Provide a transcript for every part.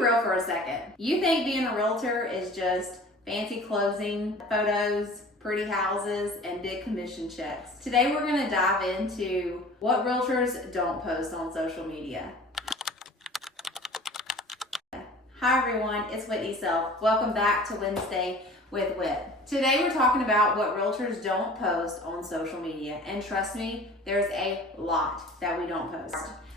real for a second. You think being a realtor is just fancy closing photos, pretty houses, and big commission checks. Today we're gonna dive into what realtors don't post on social media. Hi everyone, it's Whitney Self. Welcome back to Wednesday with Whitt. Today we're talking about what realtors don't post on social media. And trust me, there's a lot that we don't post.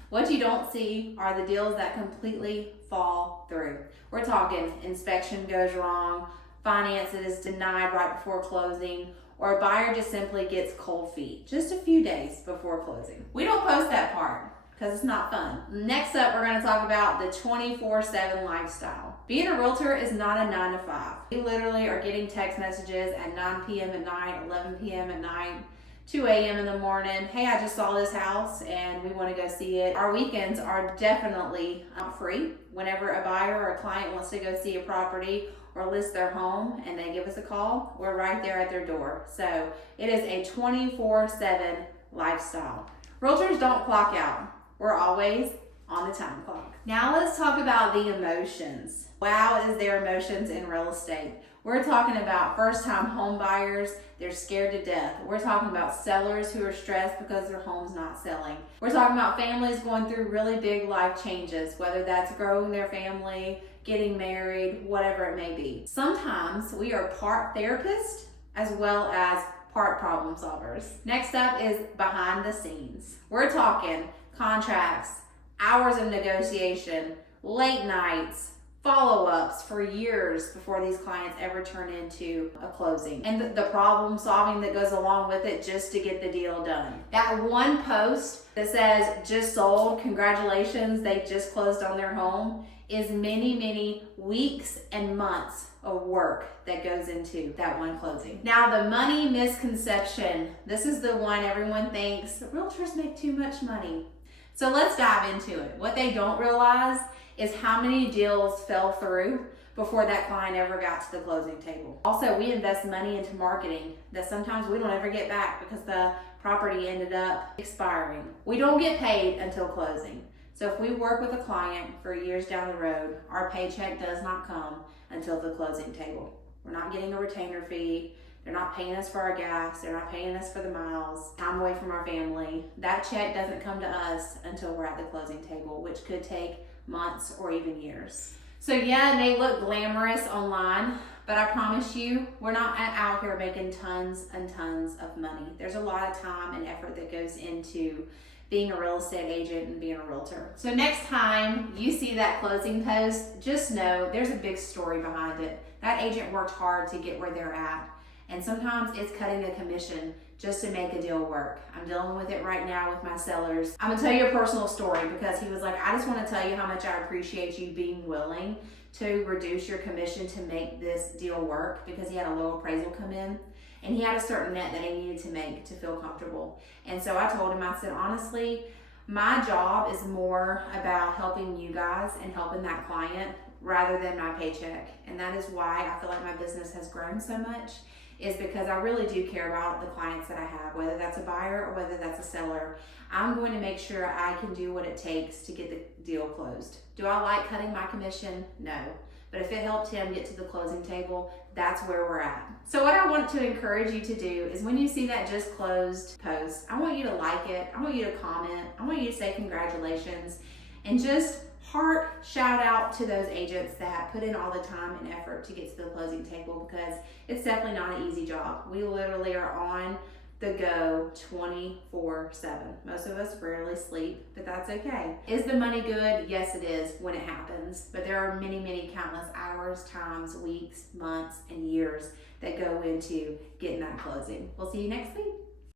What you don't see are the deals that completely fall through. We're talking inspection goes wrong, finance is denied right before closing, or a buyer just simply gets cold feet just a few days before closing. We don't post that part because it's not fun. Next up, we're going to talk about the 24/7 lifestyle. Being a realtor is not a 9 to 5. We literally are getting text messages at 9 p.m. at night, 11 p.m. at night, 2 a.m. in the morning. Hey, I just saw this house and we want to go see it. Our weekends are definitely free. Whenever a buyer or a client wants to go see a property or list their home and they give us a call, we're right there at their door. So it is a 24/7 lifestyle. Realtors don't clock out. We're always on the time clock. Now let's talk about the emotions. Wow, is there emotions in real estate? We're talking about first-time home buyers, they're scared to death. We're talking about sellers who are stressed because their home's not selling. We're talking about families going through really big life changes, whether that's growing their family, getting married, whatever it may be. Sometimes we are part therapist as well as part problem solvers. Next up is behind the scenes. We're talking contracts, hours of negotiation, late nights, follow-ups for years before these clients ever turn into a closing, and the problem solving that goes along with it just to get the deal done. That one post that says just sold, congratulations, they just closed on their home, is many weeks and months of work that goes into that one closing. Now the money misconception, this is the one everyone thinks realtors make too much money. So let's dive into it. What they don't realize is how many deals fell through before that client ever got to the closing table. Also, we invest money into marketing that sometimes we don't ever get back because the property ended up expiring. We don't get paid until closing. So if we work with a client for years down the road, our paycheck does not come until the closing table. We're not getting a retainer fee. They're not paying us for our gas. They're not paying us for the miles, time away from our family. That check doesn't come to us until we're at the closing table, which could take months or even years. So yeah, it may look glamorous online, but I promise you, we're not out here making tons and tons of money. There's a lot of time and effort that goes into being a real estate agent and being a realtor. So next time you see that closing post, just know there's a big story behind it. That agent worked hard to get where they're at. And sometimes it's cutting a commission just to make a deal work. I'm dealing with it right now with my sellers. I'm gonna tell you a personal story because he was like, I just wanna tell you how much I appreciate you being willing to reduce your commission to make this deal work, because he had a low appraisal come in and he had a certain net that he needed to make to feel comfortable. And so I told him, I said, honestly, my job is more about helping you guys and helping that client rather than my paycheck. And that is why I feel like my business has grown so much, is because I really do care about the clients that I have, whether that's a buyer or whether that's a seller. I'm going to make sure I can do what it takes to get the deal closed. Do I like cutting my commission? No. But if it helped him get to the closing table, that's where we're at. So what I want to encourage you to do is when you see that just closed post, I want you to like it. I want you to comment. I want you to say congratulations and just heart shout out to those agents that put in all the time and effort to get to the closing table, because it's definitely not an easy job. We literally are on the go 24/7. Most of us rarely sleep, but that's okay. Is the money good? Yes, it is when it happens, but there are many countless hours, times, weeks, months, and years that go into getting that closing. We'll see you next week.